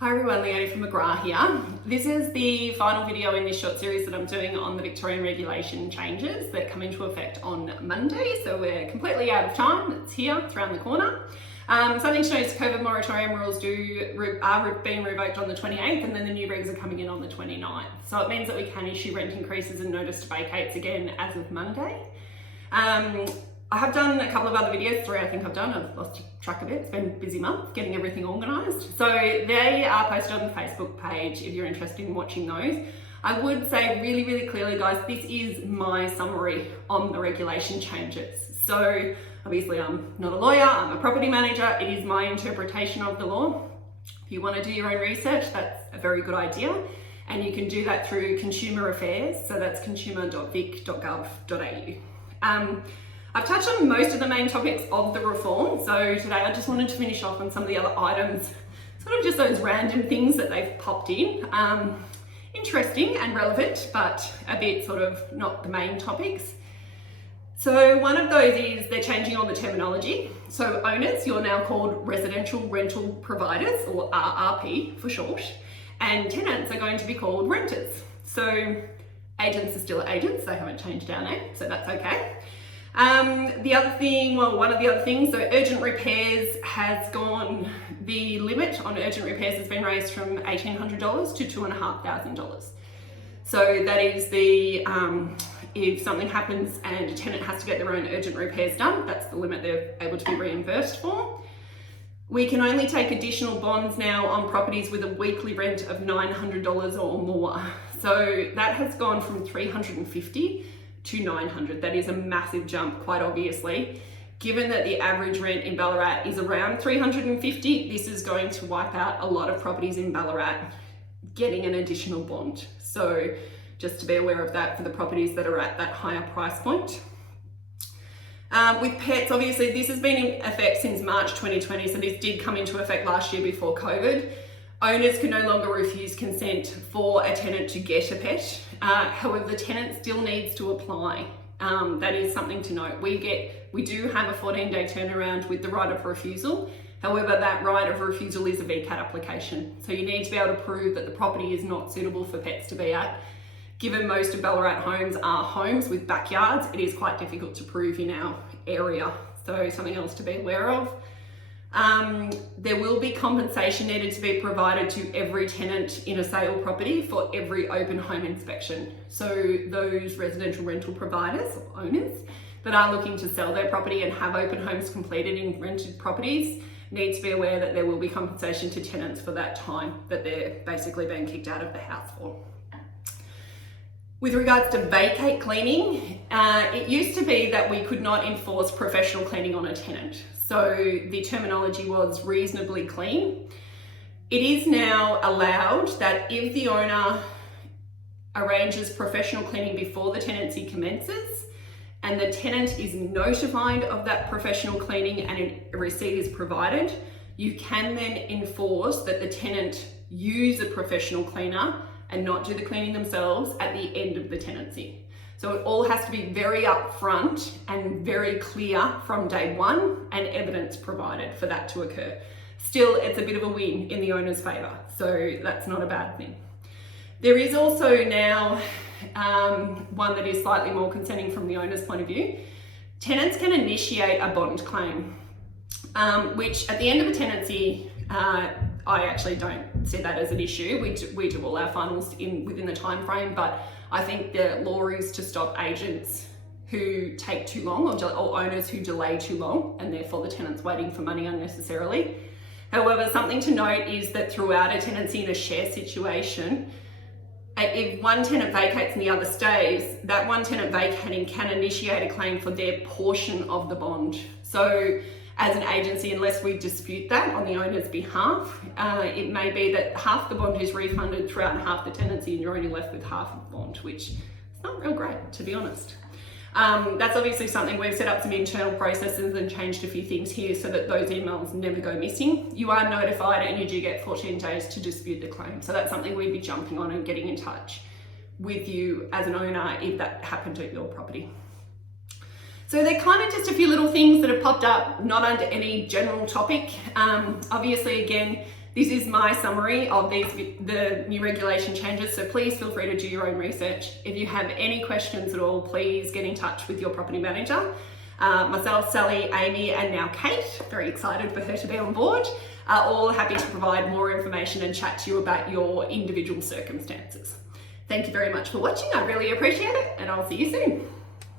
Hi everyone, Leonie from McGrath here. This is the final video in this short series that I'm doing on the Victorian regulation changes that come into effect on Monday. So we're completely out of time. It's here, it's around the corner. Something to note is COVID moratorium rules are being revoked on the 28th, and then the new regs are coming in on the 29th. So it means that we can issue rent increases and notice to vacates again as of Monday. I have done a couple of other videos, three I think I've done, I've lost track of it, it's been a busy month getting everything organised. So they are posted on the Facebook page if you're interested in watching those. I would say really clearly guys, this is my summary on the regulation changes. So obviously I'm not a lawyer, I'm a property manager, it is my interpretation of the law. If you want to do your own research, that's a very good idea. And you can do that through Consumer Affairs, so that's consumer.vic.gov.au. I've touched on most of the main topics of the reform, so today I just wanted to finish off on some of the other items, sort of just those random things that they've popped in. Interesting and relevant, but a bit sort of not the main topics. So one of those is they're changing all the terminology. So owners, you're now called residential rental providers, or RRP for short, and tenants are going to be called renters. So agents are still agents, they haven't changed our name, so that's okay. One of the other things, so urgent repairs has gone, the limit on urgent repairs has been raised from $1,800 to $2,500. So that is the, if something happens and a tenant has to get their own urgent repairs done, that's the limit they're able to be reimbursed for. We can only take additional bonds now on properties with a weekly rent of $900 or more. So that has gone from $350 to $900. That is a massive jump, quite obviously. Given that the average rent in Ballarat is around $350, this is going to wipe out a lot of properties in Ballarat getting an additional bond. So just to be aware of that for the properties that are at that higher price point. With pets, obviously this has been in effect since March 2020, so this did come into effect last year before COVID. Owners can no longer refuse consent for a tenant to get a pet. However, the tenant still needs to apply. That is something to note. We do have a 14-day turnaround with the right of refusal. However, that right of refusal is a VCAT application. So you need to be able to prove that the property is not suitable for pets to be at. Given most of Ballarat homes are homes with backyards, it is quite difficult to prove in our area. So something else to be aware of. There will be compensation needed to be provided to every tenant in a sale property for every open home inspection. So those residential rental providers or owners that are looking to sell their property and have open homes completed in rented properties need to be aware that there will be compensation to tenants for that time that they're basically being kicked out of the house for. With regards to vacate cleaning, it used to be that we could not enforce professional cleaning on a tenant. So the terminology was reasonably clean. It is now allowed that if the owner arranges professional cleaning before the tenancy commences and the tenant is notified of that professional cleaning and a receipt is provided, you can then enforce that the tenant use a professional cleaner and not do the cleaning themselves at the end of the tenancy. So it all has to be very upfront and very clear from day one and evidence provided for that to occur. Still, it's a bit of a win in the owner's favour, so that's not a bad thing. There is also now one that is slightly more concerning from the owner's point of view. Tenants can initiate a bond claim, which at the end of a tenancy, I actually don't see that as an issue. We do all our finals within the time frame, but I think the law is to stop agents who take too long or owners who delay too long and therefore the tenant's waiting for money unnecessarily. However, something to note is that throughout a tenancy in a share situation, if one tenant vacates and the other stays, that one tenant vacating can initiate a claim for their portion of the bond. So as an agency, unless we dispute that on the owner's behalf, it may be that half the bond is refunded throughout half the tenancy and you're only left with half of the bond, which is not real great, to be honest. That's obviously something we've set up some internal processes and changed a few things here so that those emails never go missing. You are notified and you do get 14 days to dispute the claim. So that's something we'd be jumping on and getting in touch with you as an owner if that happened at your property. So they're kind of just a few little things that have popped up, not under any general topic. Obviously, again, This is my summary of the new regulation changes, so please feel free to do your own research. If you have any questions at all, please get in touch with your property manager. Myself, Sally, Amy, and now Kate, very excited for her to be on board, are all happy to provide more information and chat to you about your individual circumstances. Thank you very much for watching. I really appreciate it, and I'll see you soon.